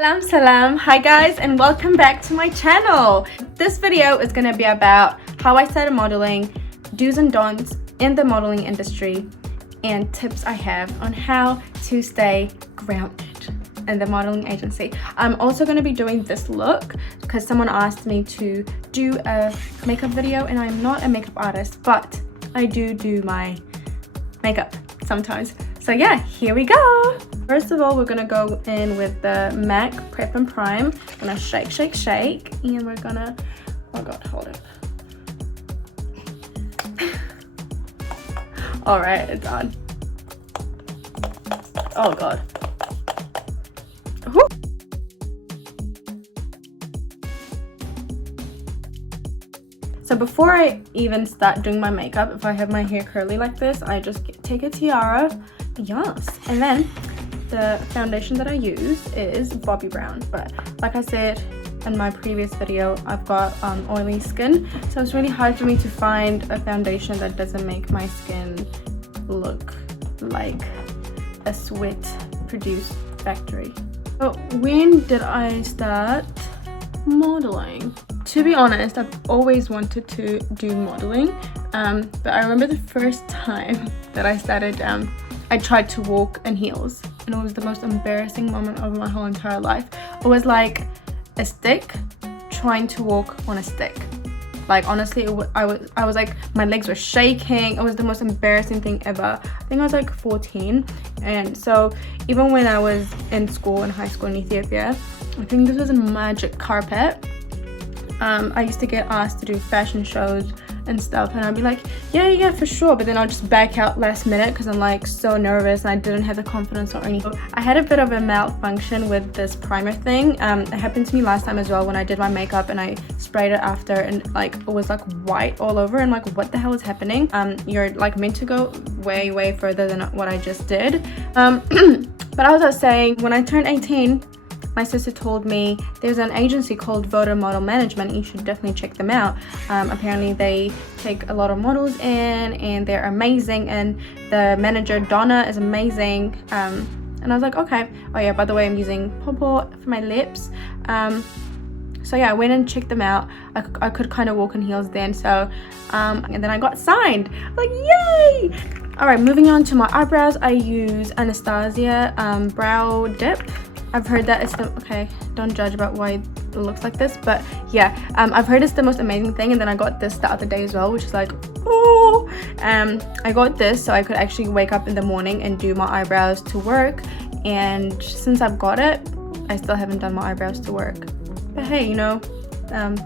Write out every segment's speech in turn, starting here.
Salam. Hi guys, and welcome back to my channel. This video is going to be about how I started modeling, do's and don'ts in the modeling industry, and tips I have on how to stay grounded in the modeling agency. I'm also going to be doing this look because someone asked me to do a makeup video, and I'm not a makeup artist, but I do my makeup sometimes. So yeah, here we go. First of all, we're gonna go in with the MAC Prep and Prime. I'm gonna shake, and we're gonna, oh god, hold it. All right, it's on. Oh god. Whew. So before I even start doing my makeup, if I have my hair curly like this, I just take a tiara. Yes, and then the foundation that I use is Bobbi Brown, but like I said in my previous video, I've got oily skin, so it's really hard for me to find a foundation that doesn't make my skin look like a sweat produced factory. So when did I start modeling? To be honest, I've always wanted to do modeling, but I remember the first time that I started, I tried to walk in heels, and it was the most embarrassing moment of my whole entire life. It was like a stick trying to walk on a stick. Like honestly, I was like, my legs were shaking. It was the most embarrassing thing ever. I think I was like 14, and so even when I was in school, in high school in Ethiopia, I think this was a magic carpet. I used to get asked to do fashion shows and stuff, and I'd be like, yeah, for sure, but then I'll just back out last minute because I'm like so nervous and I didn't have the confidence or anything. I had a bit of a malfunction with this primer thing. It happened to me last time as well when I did my makeup and I sprayed it after, and like it was like white all over, and like what the hell is happening? You're like meant to go way further than what I just did. But as I was saying, when I turned 18, my sister told me there's an agency called Voter Model Management. You should definitely check them out. Apparently they take a lot of models in and they're amazing, and the manager Donna is amazing. And I was like, okay. Oh yeah, by the way, I'm using Pawpaw for my lips. So yeah, I went and checked them out. I could kind of walk in heels then, so and then I got signed. Like, yay! All right, moving on to my eyebrows. I use Anastasia Brow Dip. I've heard that it's the, okay, don't judge about why it looks like this, but yeah, I've heard it's the most amazing thing. And then I got this the other day as well, which is like, oh, I got this so I could actually wake up in the morning and do my eyebrows to work. And since I've got it, I still haven't done my eyebrows to work. But hey, you know,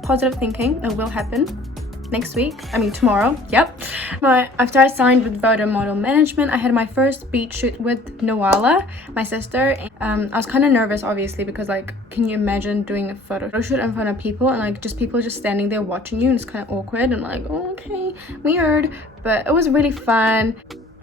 positive thinking, it will happen next week. I mean tomorrow. Yep. After I signed with Voter Model Management, I had my first beach shoot with Noala, my sister. I was kind of nervous, obviously, because like, can you imagine doing a photo shoot in front of people and like just people just standing there watching you, and it's kind of awkward and like, oh, okay, weird. But it was really fun.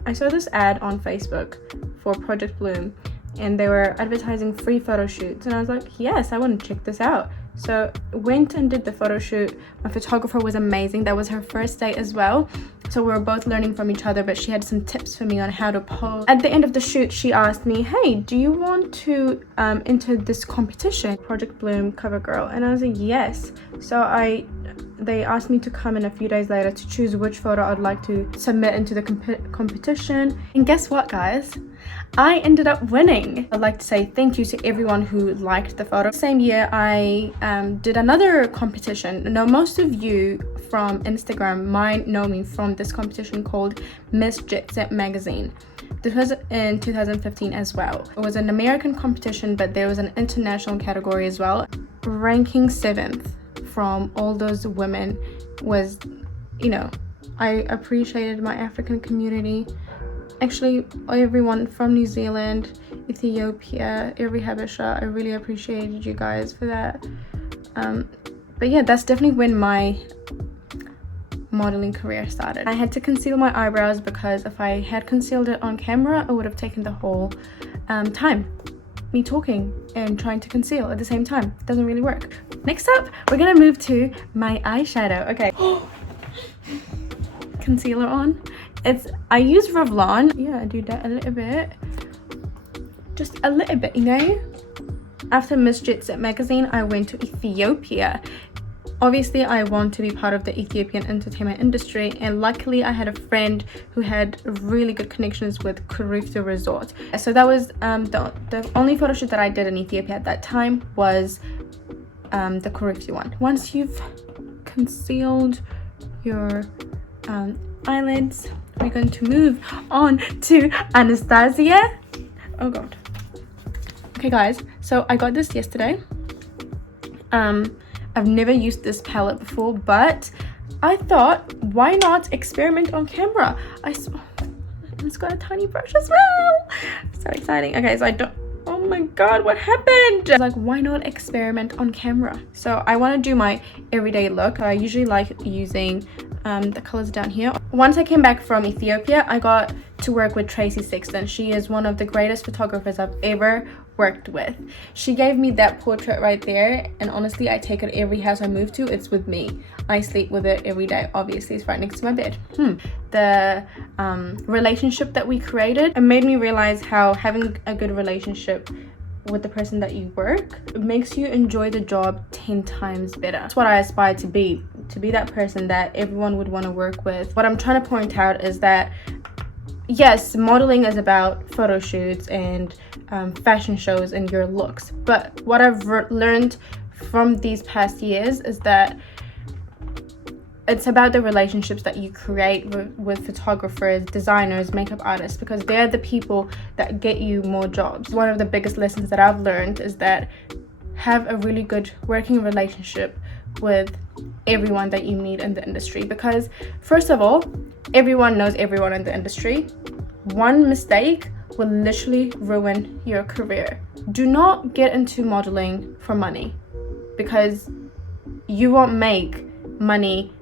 I saw this ad on Facebook for Project Bloom, and they were advertising free photo shoots, and I was like, yes, I want to check this out. So went and did the photo shoot. My photographer was amazing. That was her first day as well, so we were both learning from each other, but she had some tips for me on how to pose. At the end of the shoot, she asked me, hey, do you want to enter this competition, Project Bloom Cover Girl? And I was like, yes. So they asked me to come in a few days later to choose which photo I'd like to submit into the competition. And guess what, guys? I ended up winning. I'd like to say thank you to everyone who liked the photo. Same year, I did another competition. Now, most of you from Instagram might know me from this competition called Miss Jet Set Magazine. This was in 2015 as well. It was an American competition, but there was an international category as well. Ranking 7th from all those women was, you know, I appreciated my African community. Actually, everyone from New Zealand, Ethiopia, every Habesha, I really appreciated you guys for that. But yeah, that's definitely when my modeling career started. I had to conceal my eyebrows because if I had concealed it on camera, it would have taken the whole time. Me talking and trying to conceal at the same time. It doesn't really work. Next up, we're gonna move to my eyeshadow. Okay. Concealer on. I use Revlon. Yeah, I do that a little bit. Just a little bit, you know? After Miss Jet Set magazine, I went to Ethiopia. Obviously, I want to be part of the Ethiopian entertainment industry, and luckily I had a friend who had really good connections with Kuriftu Resort. So that was the only photo shoot that I did in Ethiopia at that time was the Kuriftu one. Once you've concealed your eyelids, we're going to move on to Anastasia. Oh god. Okay guys, so I got this yesterday. I've never used this palette before, but I thought, why not experiment on camera? It's got a tiny brush as well. So exciting. Okay, so oh my god, what happened? I was like, why not experiment on camera? So I want to do my everyday look. I usually like using the colors down here. Once I came back from Ethiopia, I got to work with Tracy Sexton. She is one of the greatest photographers I've ever worked with. She gave me that portrait right there, and honestly I take it every house I move to. It's with me. I sleep with it every day. Obviously it's right next to my bed. The relationship that we created, it made me realize how having a good relationship with the person that you work, it makes you enjoy the job 10 times better. That's what I aspire to be that person that everyone would want to work with. What I'm trying to point out is that yes, modeling is about photo shoots and fashion shows and your looks, but what I've learned from these past years is that it's about the relationships that you create with photographers, designers, makeup artists, because they're the people that get you more jobs. One of the biggest lessons that I've learned is that have a really good working relationship with everyone that you meet in the industry, because first of all, everyone knows everyone in the industry. One mistake will literally ruin your career. Do not get into modeling for money, because you won't make money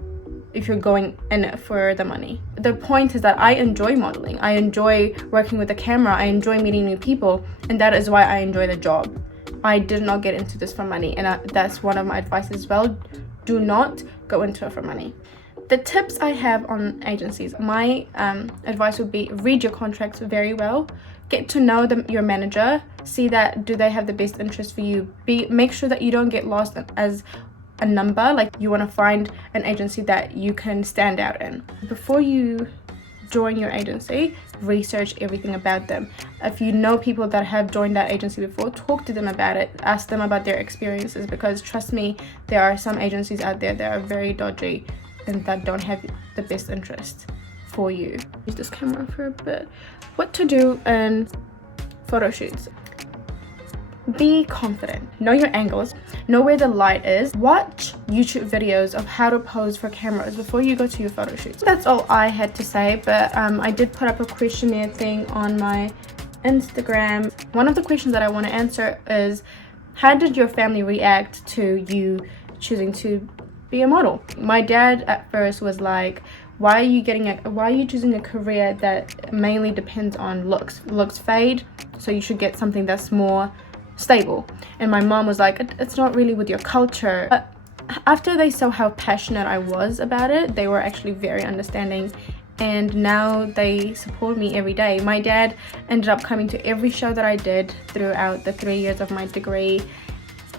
if you're going in it for the money. The point is that I enjoy modeling. I enjoy working with the camera. I enjoy meeting new people, and that is why I enjoy the job. I did not get into this for money, and that's one of my advice as well. Do not go into it for money. The tips I have on agencies, my advice would be read your contracts very well, get to know your manager, see that do they have the best interest for you, make sure that you don't get lost as a number. Like, you want to find an agency that you can stand out in. Before you join your agency, research everything about them. If you know people that have joined that agency before, talk to them about it, ask them about their experiences, because trust me, there are some agencies out there that are very dodgy and that don't have the best interest for you. Use this camera for a bit. What to do in photo shoots. Be confident, know your angles, know where the light is, watch YouTube videos of how to pose for cameras before you go to your photo shoots. That's all I had to say, but I did put up a questionnaire thing on my Instagram. One of the questions that I want to answer is, how did your family react to you choosing to be a model? My dad at first was like, why are you choosing a career that mainly depends on looks? Looks fade, so you should get something that's more stable. And my mom was like, it's not really with your culture. But after they saw how passionate I was about it, they were actually very understanding, and now they support me every day. My dad ended up coming to every show that I did throughout the 3 years of my degree,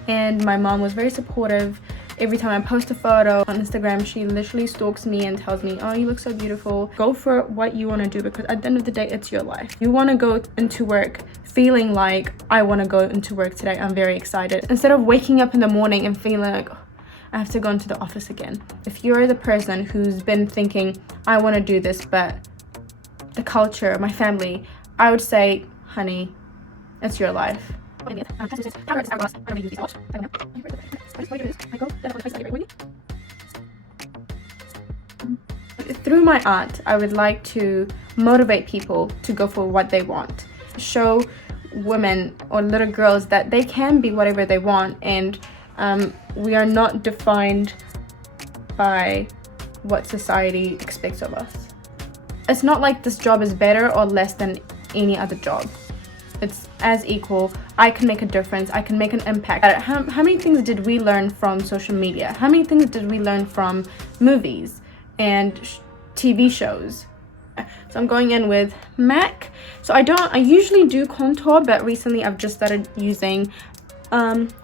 and my mom was very supportive. Every time I post a photo on Instagram, she literally stalks me and tells me, oh, you look so beautiful. Go for what you want to do, because at the end of the day, it's your life. You want to go into work feeling like, I want to go into work today, I'm very excited, instead of waking up in the morning and feeling like, oh, I have to go into the office again. If you're the person who's been thinking, I want to do this, but the culture, my family, I would say, honey, it's your life. Through my art, I would like to motivate people to go for what they want. Show women or little girls that they can be whatever they want, and we are not defined by what society expects of us. It's not like this job is better or less than any other job. It's as equal. I can make a difference. I can make an impact. How many things did we learn from social media? How many things did we learn from movies and TV shows? So I'm going in with MAC. So I usually do contour, but recently I've just started using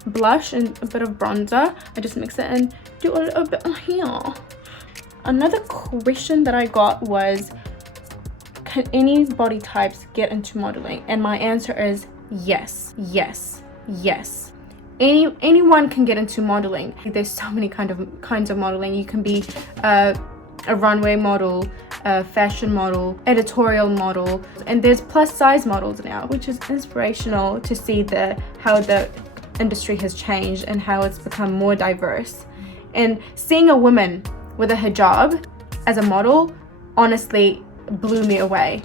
blush and a bit of bronzer. I just mix it and do a little bit here. Another question that I got was, can any body types get into modeling? And my answer is yes, yes, yes. Anyone can get into modeling. There's so many kinds of modeling. You can be a runway model, a fashion model, editorial model, and there's plus size models now, which is inspirational to see how the industry has changed and how it's become more diverse. And seeing a woman with a hijab as a model honestly blew me away.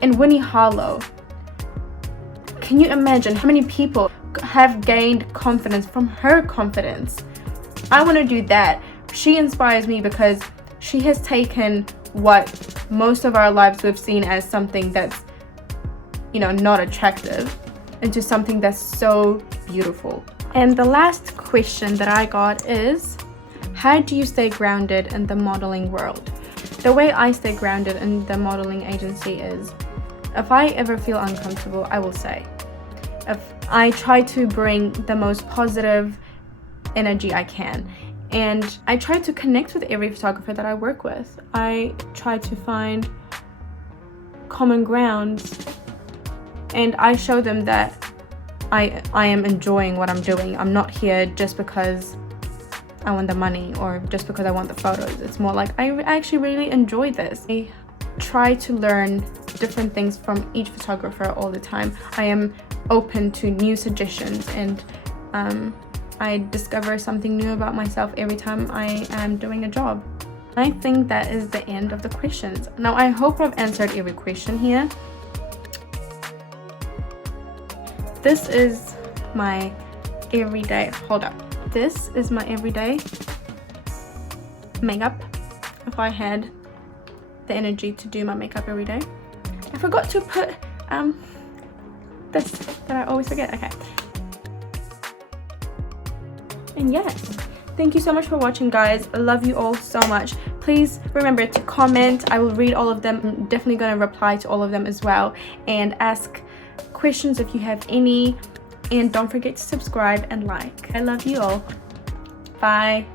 And Winnie Harlow, can you imagine how many people have gained confidence from her confidence? I want to do that. She inspires me because she has taken what most of our lives we've seen as something that's, you know, not attractive into something that's so beautiful. And the last question that I got is, how do you stay grounded in the modeling world? The way I stay grounded in the modeling agency is, if I ever feel uncomfortable, I will say. If I try to bring the most positive energy I can, and I try to connect with every photographer that I work with. I try to find common grounds, and I show them that I am enjoying what I'm doing. I'm not here just because I want the money or just because I want the photos. It's more like I actually really enjoy this. I try to learn different things from each photographer all the time. I am open to new suggestions, and I discover something new about myself every time I am doing a job. I think that is the end of the questions. Now I hope I've answered every question here. This is my everyday, this is my everyday makeup if I had the energy to do my makeup every day. I forgot to put this that I always forget. Okay. And yes, thank you so much for watching, guys. I love you all so much. Please remember to comment. I will read all of them. I'm definitely going to reply to all of them as well, and ask questions if you have any. And don't forget to subscribe and like. I love you all. Bye.